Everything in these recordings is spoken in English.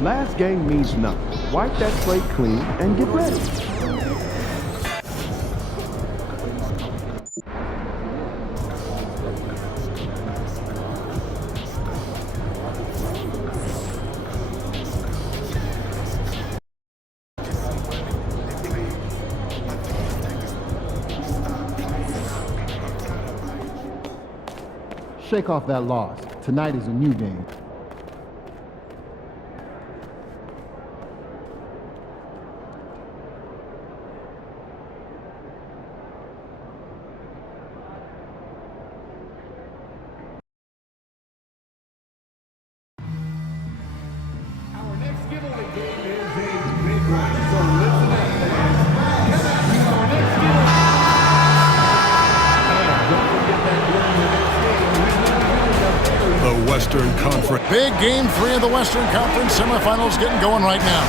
Last game means nothing. Wipe that slate clean and get ready. Shake off that loss. Tonight is a new game. Our next giveaway game is a big one, so listen up, fans. Our next giveaway. Don't forget that during the next game, we will The Western Conference. Big game 3 of the Western Conference semifinals getting going right now.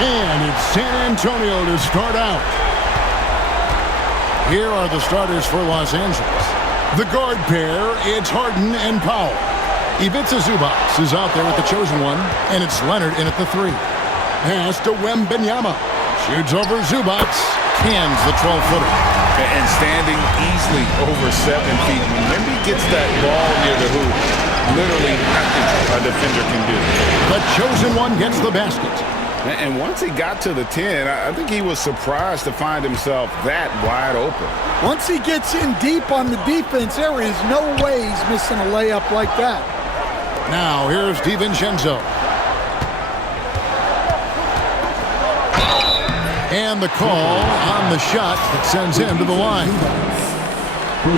And it's San Antonio to start out. Here are the starters for Los Angeles. The guard pair, it's Harden and Powell. Ivica Zubac is out there at the chosen one, and it's Leonard in at the 3. Pass to Wembanyama. Shoots over Zubac. Cans the 12-footer. And standing easily over 7 feet. When Wemby gets that ball near the hoop, literally nothing a defender can do. The chosen one gets the basket. And once he got to the 10, I think he was surprised to find himself that wide open. Once he gets in deep on the defense, there is no way he's missing a layup like that. Now here's DiVincenzo. And the call on the shot that sends him to the line.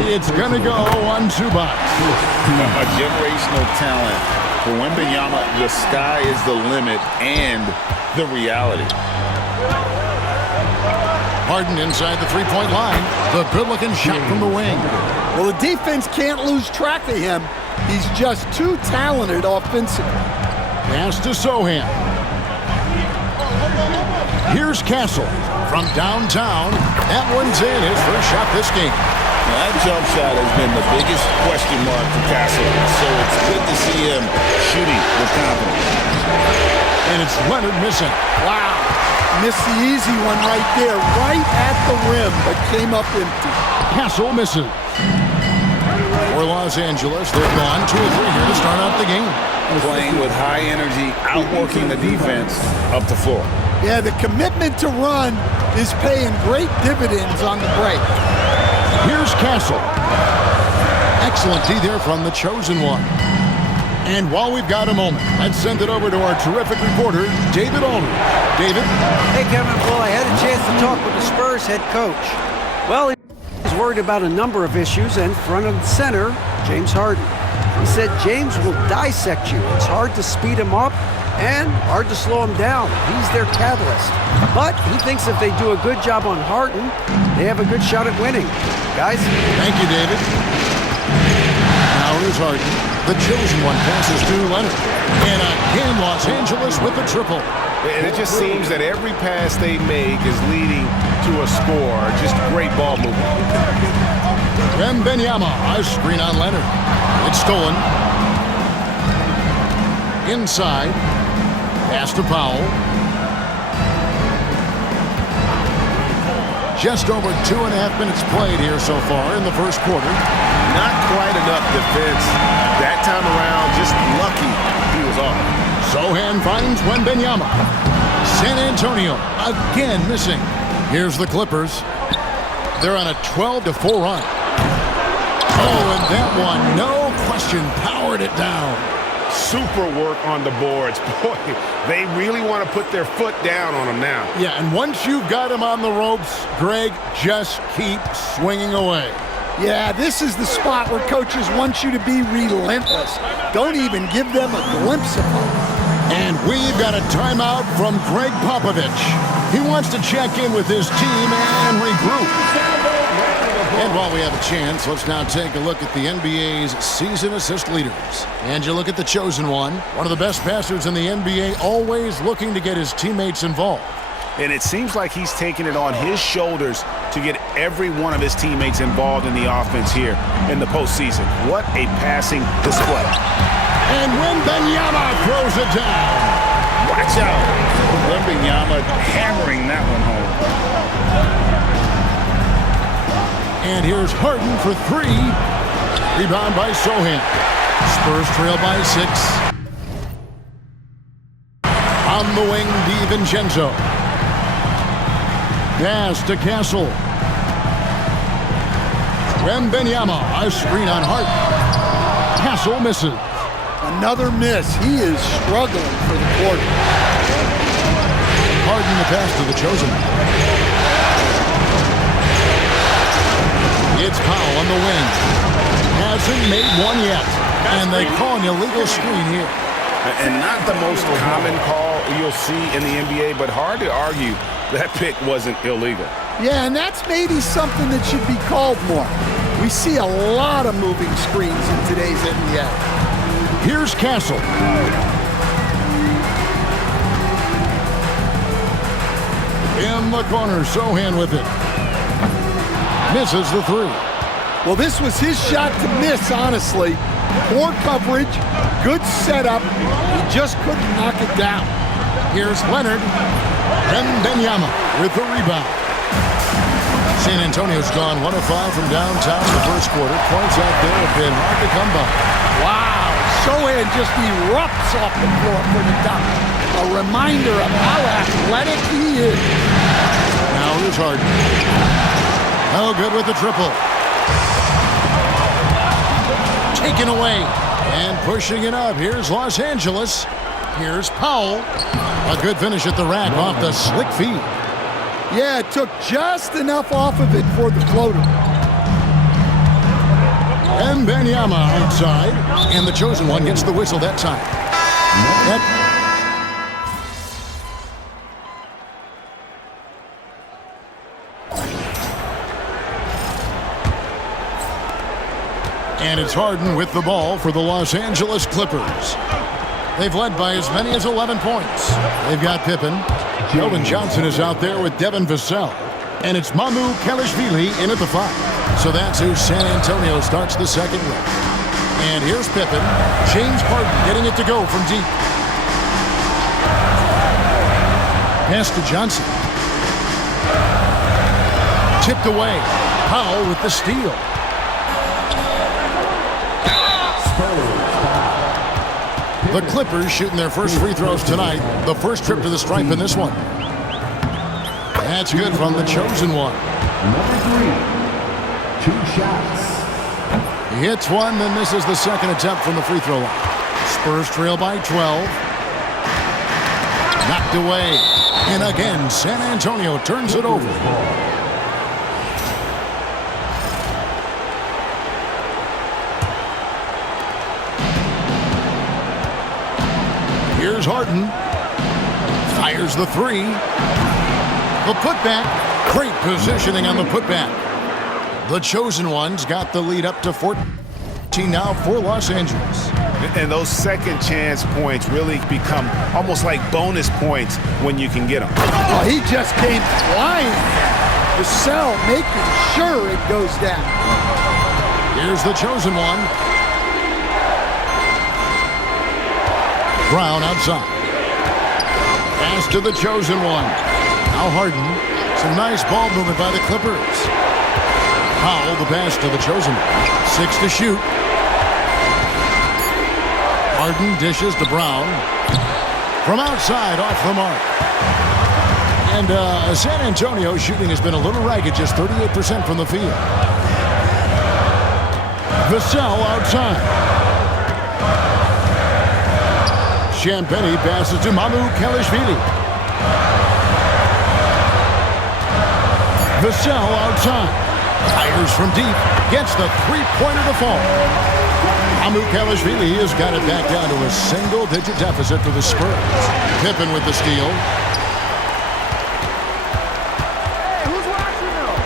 It's going to go on Zubac. A generational talent. For Wembanyama, the sky is the limit and the reality. Harden inside the three-point line. The good-looking shot from the wing. Well, the defense can't lose track of him. He's just too talented offensively. Pass to Sohan. Here's Castle from downtown. That one's in, his first shot this game. Now, that jump shot has been the biggest question mark for Castle, so it's good to see him shooting with confidence. And it's Leonard missing. Wow. Missed the easy one right there, right at the rim, but came up empty. Castle misses. For Los Angeles, they've gone 2 or 3 here to start out the game. Playing with high energy, outworking the defense up the floor. Yeah, the commitment to run is paying great dividends on the break. Here's Castle. Excellent D there from the chosen one. And while we've got a moment, let's send it over to our terrific reporter, David Aldridge. David? Hey, Kevin. Well, I had a chance to talk with the Spurs head coach. Well, he's worried about a number of issues, and front of the center, James Harden. He said James will dissect you. It's hard to speed him up and hard to slow him down. He's their catalyst. But he thinks if they do a good job on Harden, they have a good shot at winning. Guys? Thank you, David. Now here's Harden. The chosen one passes to Leonard. And again, Los Angeles with the triple. And it just seems that every pass they make is leading to a score. Just great ball movement. Wembanyama, a screen on Leonard. It's stolen. Inside. Pass to Powell. Just over 2.5 minutes played here so far in the first quarter. Not quite enough defense that time around. Just lucky he was off. Sohan finds Wembanyama. San Antonio again missing. Here's the Clippers. They're on a 12-4 run. Oh, and that one, no question, powered it down. Super work on the boards. Boy, they really want to put their foot down on him now. Yeah, and once you've got him on the ropes, Greg, just keep swinging away. Yeah, this is the spot where coaches want you to be relentless. Don't even give them a glimpse of hope. And we've got a timeout from Greg Popovich. He wants to check in with his team and regroup. And while we have a chance, let's now take a look at the NBA's season assist leaders. And you look at the chosen one of the best passers in the NBA, always looking to get his teammates involved. And it seems like he's taking it on his shoulders to get every one of his teammates involved in the offense here in the postseason. What a passing display. And Wembanyama throws it down. Watch out. Wembanyama hammering that one home. And here's Harden for three. Rebound by Sohan. Spurs trail by 6. On the wing, DiVincenzo. Pass to Castle. Wembanyama, a screen on Harden. Castle misses. Another miss. He is struggling for the quarter. Harden the pass to the chosen. It's Powell on the wing. Hasn't made one yet. And they call an illegal screen here. And not the most common call you'll see in the NBA, but hard to argue that pick wasn't illegal. Yeah, and that's maybe something that should be called more. We see a lot of moving screens in today's NBA. Here's Castle. In the corner, Sohan with it. Misses the three. Well, this was his shot to miss, honestly. Poor coverage, good setup. He just couldn't knock it down. Here's Leonard. Wembanyama with the rebound. San Antonio's gone 1 of 5 from downtown in the first quarter. Points out there have been hard to come by. Wow, Sohan just erupts off the floor for the dunk. A reminder of how athletic he is. Now here's Harden. No good with the triple. Taken away and pushing it up. Here's Los Angeles. Here's Powell. A good finish at the rack off the slick feed. Yeah, it took just enough off of it for the floater. Wembanyama outside. And the chosen one gets the whistle that time. And it's Harden with the ball for the Los Angeles Clippers. They've led by as many as 11 points. They've got Pippen. Keldon Johnson is out there with Devin Vassell. And it's Mamu Kelishvili in at the 5. So that's who San Antonio starts the second with. And here's Pippen. James Harden getting it to go from deep. Pass to Johnson. Tipped away. Powell with the steal. The Clippers shooting their first free throws tonight. The first trip to the stripe in this one. That's good from the chosen one. Number 3, 2 shots. He hits one, then misses the second attempt from the free throw line. Spurs trail by 12. Knocked away. And again, San Antonio turns it over. Here's Harden. Fires the 3. The putback. Great positioning on the putback. The chosen ones got the lead up to 14 now for Los Angeles. And those second chance points really become almost like bonus points when you can get them. Oh, he just came flying. Vassell making sure it goes down. Here's the chosen one. Brown outside. Pass to the chosen one. Now Harden. Some nice ball movement by the Clippers. Powell the pass to the chosen one. 6 to shoot. Harden dishes to Brown. From outside, off the mark. And San Antonio shooting has been a little ragged, just 38% from the field. Vassell outside. Champagny passes to Mamu Kelishvili. Vassell outside. Fires from deep. Gets the three-pointer to fall. Mamu Kelishvili has got it back down to a single-digit deficit for the Spurs. Pippen with the steal. Hey, who's watching though?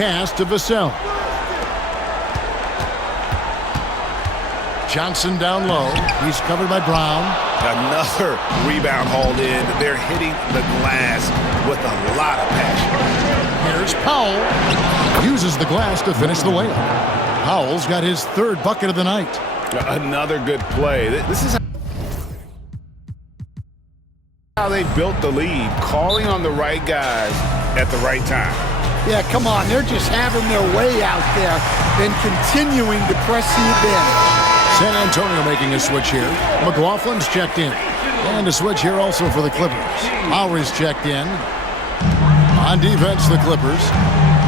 Pass to Vassell. Johnson down low. He's covered by Brown. Another rebound hauled in. They're hitting the glass with a lot of passion. Here's Powell. Uses the glass to finish the layup. Powell's got his third bucket of the night. Another good play. This is how they built the lead, calling on the right guys at the right time. Yeah, come on. They're just having their way out there and continuing to press the advantage. San Antonio making a switch here. McLaughlin's checked in. And a switch here also for the Clippers. Lowry's checked in. On defense, the Clippers.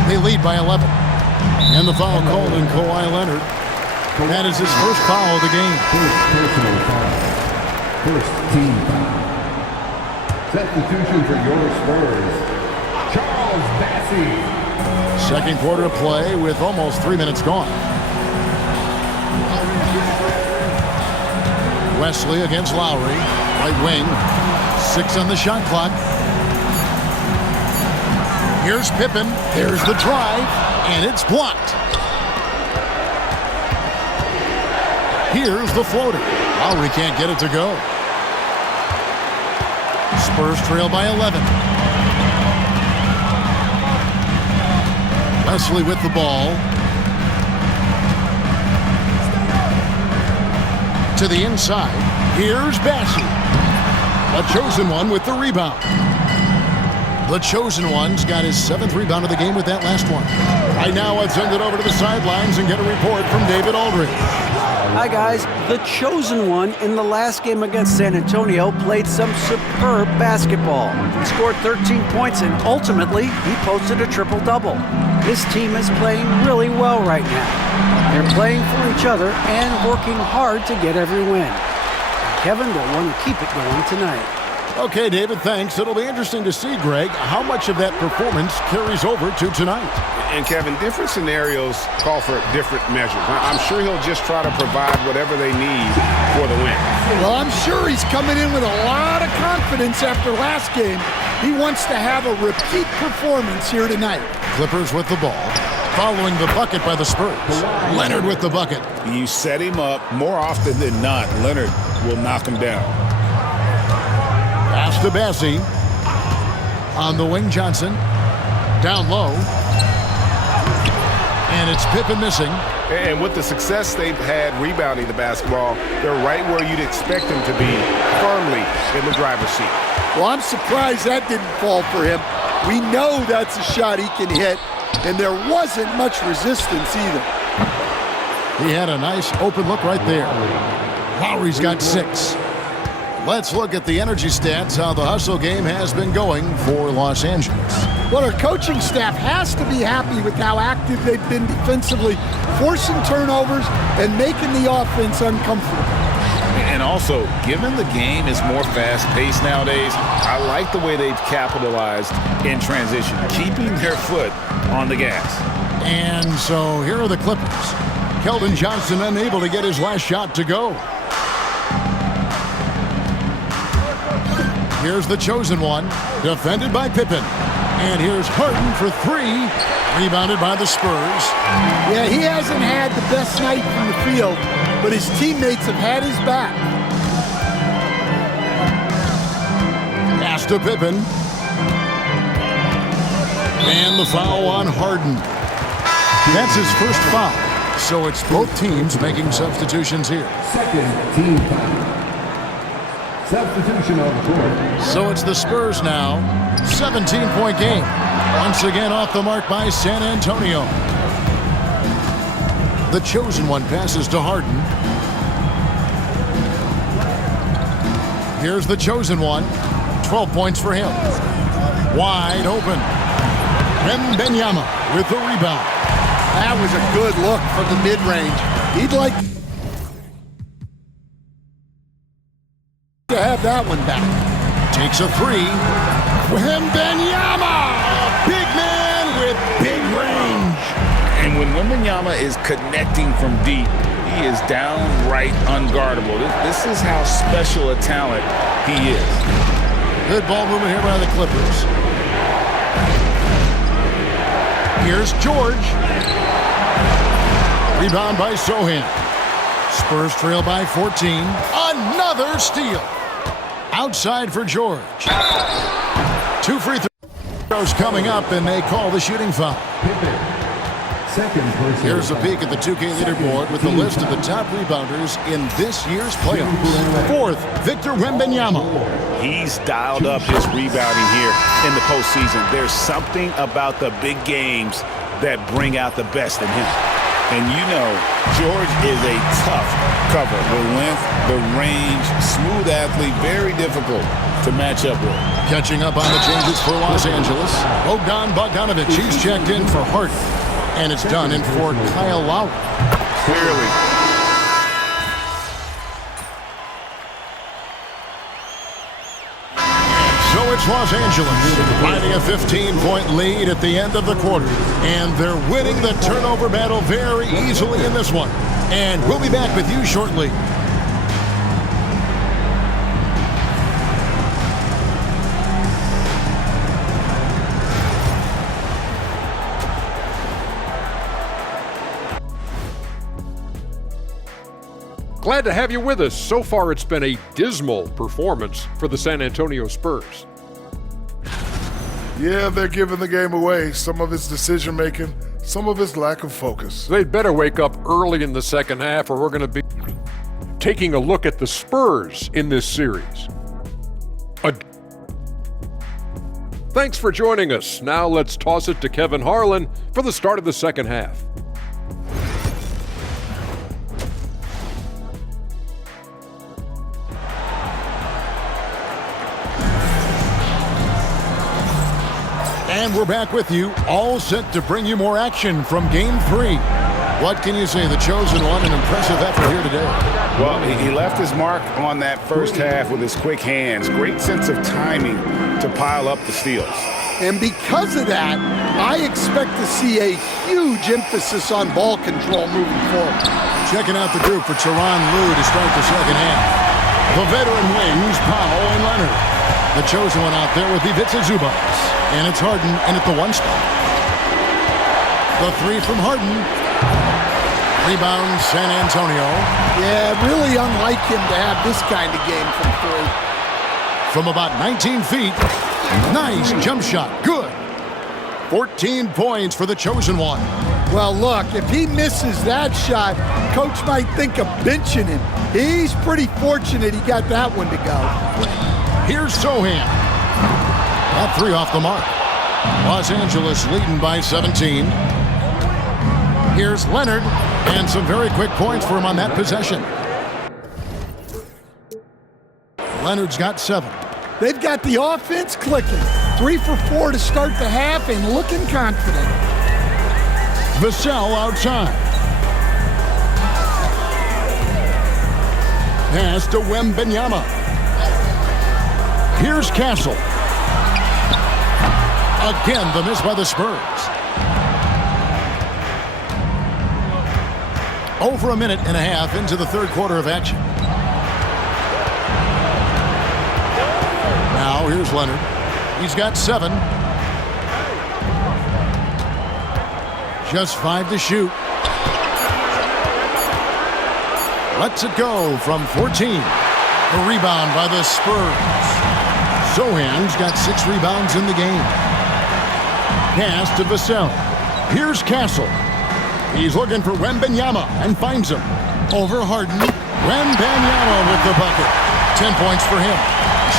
They lead by 11. And the foul called in Kawhi Leonard. That is his first foul of the game. First personal foul. First team foul. Substitution for your Spurs, Charles Bassey. Second quarter of play with almost 3 minutes gone. Wesley against Lowry. Right wing. 6 on the shot clock. Here's Pippen. There's the drive. And it's blocked. Here's the floater. Lowry can't get it to go. Spurs trail by 11. Wesley with the ball. To the inside. Here's Bassey. A chosen one with the rebound. The chosen one's got his 7th rebound of the game with that last one. Right now, let's send it over to the sidelines and get a report from David Aldridge. Hi, guys. The chosen one in the last game against San Antonio played some superb basketball. He scored 13 points, and ultimately, he posted a triple-double. This team is playing really well right now. They're playing for each other and working hard to get every win. Kevin will want to keep it going tonight. Okay, David, thanks. It'll be interesting to see, Greg, how much of that performance carries over to tonight. And, Kevin, different scenarios call for different measures. I'm sure he'll just try to provide whatever they need for the win. Well, I'm sure he's coming in with a lot of confidence after last game. He wants to have a repeat performance here tonight. Clippers with the ball. Following the bucket by the Spurs. Leonard with the bucket. You set him up, more often than not, Leonard will knock him down. Pass to Bassey. On the wing, Johnson. Down low. And it's Pippen missing. And with the success they've had rebounding the basketball, they're right where you'd expect them to be, firmly in the driver's seat. Well, I'm surprised that didn't fall for him. We know that's a shot he can hit, and there wasn't much resistance either. He had a nice open look right there. Lowry's got 6. Let's look at the energy stats, how the hustle game has been going for Los Angeles. Well, our coaching staff has to be happy with how active they've been defensively, forcing turnovers and making the offense uncomfortable. And also, given the game is more fast-paced nowadays, I like the way they've capitalized in transition, keeping their foot on the gas. And so here are the Clippers. Keldon Johnson unable to get his last shot to go. Here's the chosen one, defended by Pippen. And here's Harden for 3, rebounded by the Spurs. Yeah, he hasn't had the best night from the field, but his teammates have had his back. Pass to Pippen. And the foul on Harden. That's his first foul. So it's both teams making substitutions here. Second team foul. Substitution on the court. So it's the Spurs now. 17-point game. Once again off the mark by San Antonio. The chosen one passes to Harden. Here's the chosen one. 12 points for him. Wide open. Wembanyama with the rebound. That was a good look from the mid-range. He'd like to have that one back. Takes a 3. Wembanyama! Big man with big range. And when Wembanyama is connecting from deep, he is downright unguardable. This is how special a talent he is. Good ball movement here by the Clippers. Here's George. Rebound by Sohan. Spurs trail by 14. Another steal. Outside for George. 2 free throws coming up, and they call the shooting foul. Here's a peek at the 2K leaderboard with the list of the top rebounders in this year's playoffs. Fourth, Victor Wembanyama. He's dialed up his rebounding here in the postseason. There's something about the big games that bring out the best in him. And you know, George is a tough cover. The length, the range, smooth athlete, very difficult to match up with. Catching up on the changes for Los Angeles. Bogdan Bogdanovic, he's checked in for Harden. And it's done in for Kyle Lowry. Clearly. So it's Los Angeles finding a 15-point lead at the end of the quarter. And they're winning the turnover battle very easily in this one. And we'll be back with you shortly. Glad to have you with us. So far, it's been a dismal performance for the San Antonio Spurs. Yeah, they're giving the game away. Some of its decision-making, some of its lack of focus. They'd better wake up early in the second half, or we're going to be taking a look at the Spurs in this series. Thanks for joining us. Now let's toss it to Kevin Harlan for the start of the second half. And we're back with you, all set to bring you more action from Game 3. What can you say? The Chosen One, an impressive effort here today. Well, he left his mark on that first half with his quick hands. Great sense of timing to pile up the steals. And because of that, I expect to see a huge emphasis on ball control moving forward. Checking out the group for Tyronn Lue to start the second half. The veteran wings, Powell and Leonard. The Chosen One out there with Ivica Zubac. And it's Harden in at the 1 spot. The 3 from Harden. Rebound, San Antonio. Yeah, really unlike him to have this kind of game from 3. From about 19 feet. Nice jump shot. Good. 14 points for the Chosen One. Well, look, if he misses that shot, Coach might think of benching him. He's pretty fortunate he got that one to go. Here's Sohan. That 3 off the mark. Los Angeles leading by 17. Here's Leonard, and some very quick points for him on that possession. Leonard's got 7. They've got the offense clicking. 3 for 4 to start the half and looking confident. Vassell outside. Pass to Wembanyama. Here's Castle. Again, the miss by the Spurs. Over a minute and a half into the third quarter of action. Now, here's Leonard. He's got 7. Just 5 to shoot. Lets it go from 14. The rebound by the Spurs. Sohan's got 6 rebounds in the game. Pass to Vassell. Here's Castle. He's looking for Wembanyama and finds him. Over Harden. Wembanyama with the bucket. 10 points for him.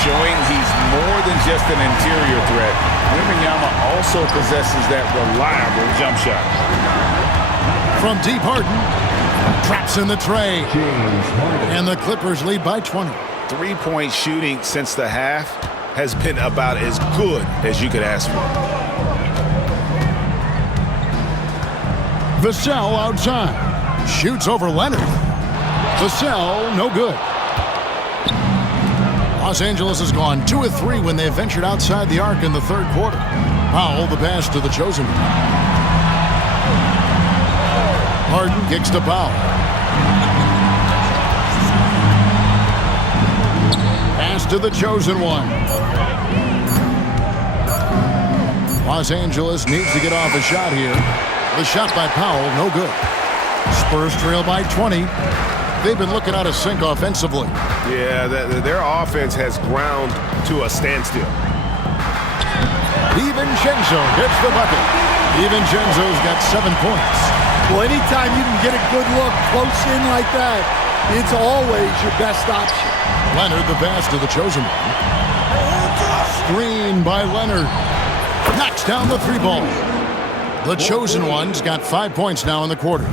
Showing he's more than just an interior threat. Wembanyama also possesses that reliable jump shot. From deep, Harden. Traps in the tray. And the Clippers lead by 20. 3-point shooting since the half has been about as good as you could ask for. Vassell outside. Shoots over Leonard. Vassell, no good. Los Angeles has gone 2 of 3 when they ventured outside the arc in the third quarter. Powell, the pass to the Chosen One. Harden kicks to Powell. Pass to the Chosen One. Los Angeles needs to get off a shot here. The shot by Powell, no good. Spurs trail by 20. they've been looking out of sync offensively. Yeah, their offense has ground to a standstill. DiVincenzo hits the bucket. DiVincenzo's got 7 points. Well, anytime you can get a good look close in like that, it's always your best option. Leonard, the pass to the chosen one. Screen by Leonard. Knocks down the 3-ball. The chosen one's got 5 points now in the quarter.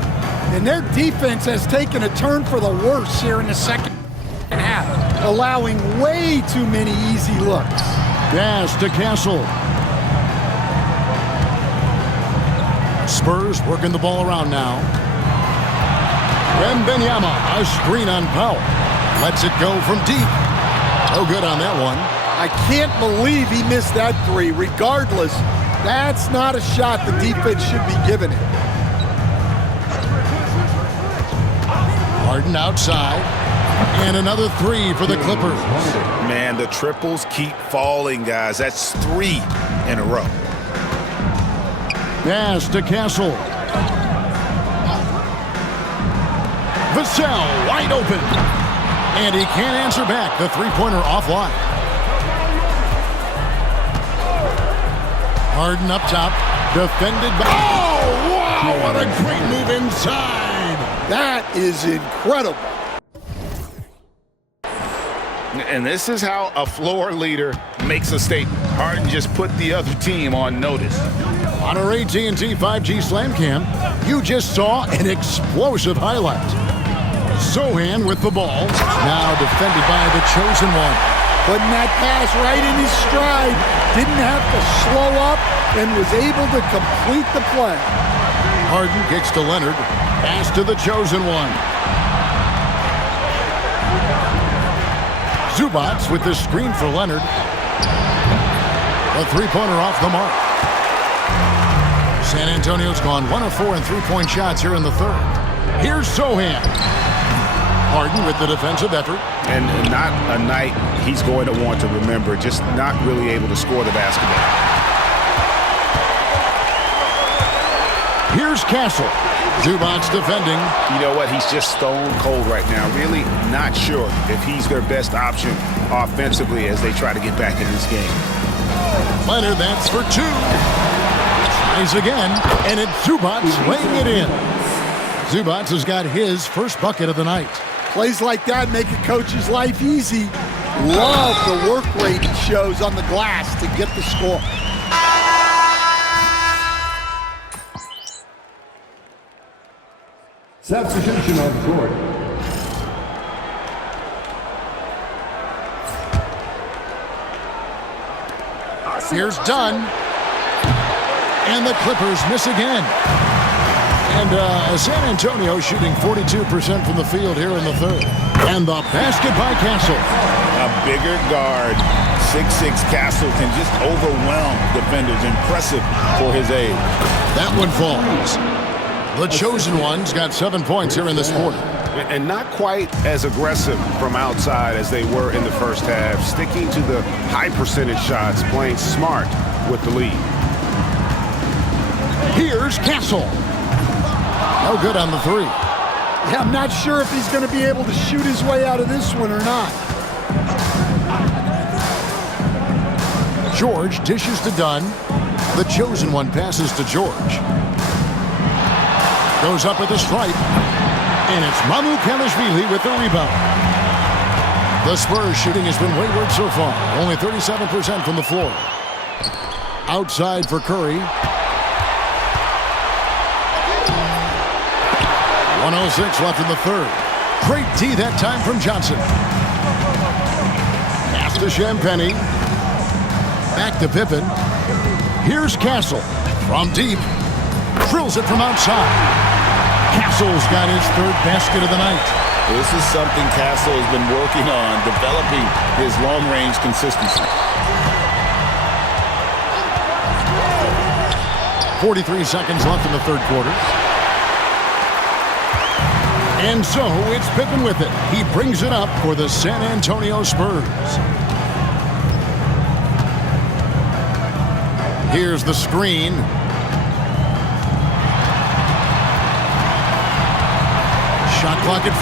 And their defense has taken a turn for the worse here in the second half, allowing way too many easy looks. Pass to Castle. Spurs working the ball around now. Wembanyama, a screen on Powell. Lets it go from deep. No good on that one. I can't believe he missed that 3. Regardless, that's not a shot the defense should be giving it. Harden outside. And another 3 for the Clippers. Man, the triples keep falling, guys. That's 3 in a row. Pass to Castle. Vassell wide open. And he can't answer back. The 3-pointer offline. Harden up top. Defended by... Oh, wow! What a great move inside. That is incredible. And this is how a floor leader makes a statement. Harden just put the other team on notice. On our AT&T 5G Slam Cam, you just saw an explosive highlight. Sohan with the ball, now defended by the chosen one. Putting that pass right in his stride, didn't have to slow up, and was able to complete the play. Harden kicks to Leonard, pass to the chosen one. Zubac with the screen for Leonard. A 3-pointer off the mark. San Antonio's gone 1 of 4 in 3-point shots here in the third. Here's Sohan. Harden with the defensive effort. And not a night he's going to want to remember, just not really able to score the basketball. Here's Castle. Zubac defending. You know what? He's just stone cold right now. Really not sure if he's their best option offensively as they try to get back in this game. Leonard, that's for 2. Tries again, and it's Zubac laying it in. Zubac has got his first bucket of the night. Plays like that make a coach's life easy. Love the work rate he shows on the glass to get the score. Substitution on the court. Here's Dunn. And the Clippers miss again. And San Antonio shooting 42% from the field here in the third. And the basket by Castle. A bigger guard, 6'6" Castle can just overwhelm defenders. Impressive for his age. That one falls. The chosen one's got 7 points here in this quarter. And not quite as aggressive from outside as they were in the first half. Sticking to the high percentage shots, playing smart with the lead. Here's Castle. No good on the 3. Yeah, I'm not sure if he's going to be able to shoot his way out of this one or not. George dishes to Dunn. The chosen one passes to George. Goes up with a stripe. And it's Mamukelashvili with the rebound. The Spurs shooting has been wayward so far. Only 37% from the floor. Outside for Curry. 1:06 left in the third. Great D that time from Johnson. Pass to Champagnie. Back to Pippen. Here's Castle from deep. Drills it from outside. Castle's got his third basket of the night. This is something Castle has been working on, developing his long-range consistency. 43 seconds left in the third quarter. And so it's Pippen with it. He brings it up for the San Antonio Spurs. Here's the screen. Shot clock at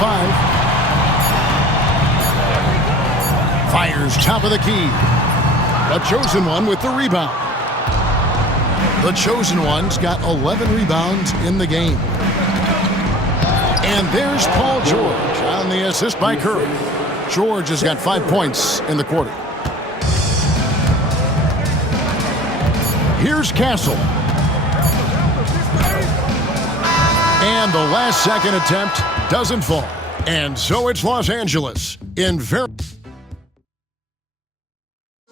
5. Fires top of the key. The Chosen One with the rebound. The Chosen One's got 11 rebounds in the game. And there's Paul George on the assist by Curry. George has got 5 points in the quarter. Here's Castle. And the last second attempt doesn't fall. And so it's Los Angeles in very...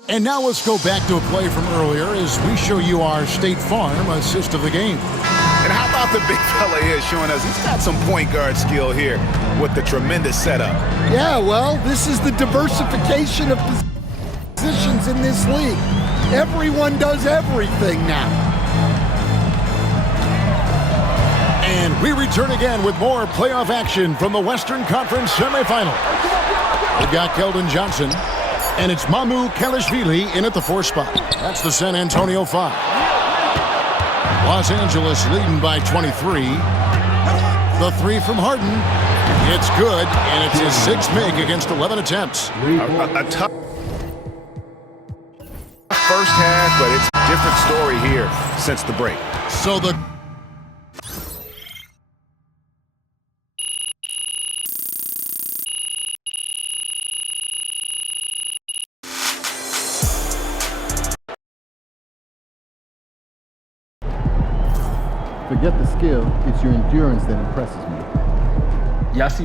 And now let's go back to a play from earlier as we show you our State Farm assist of the game. And how about the big fella here showing us he's got some point guard skill here with the tremendous setup. Yeah, well, this is the diversification of positions in this league. Everyone does everything now. And we return again with more playoff action from the Western Conference semifinal. We've got Keldon Johnson, and it's Mamu Kelishvili in at the 4 spot. That's the San Antonio 5. Los Angeles leading by 23. The 3 from Harden. It's good, and it's his 6th make against 11 attempts. A tough first half, but it's a different story here since the break. So the Forget the skill, it's your endurance that impresses me. Y'all see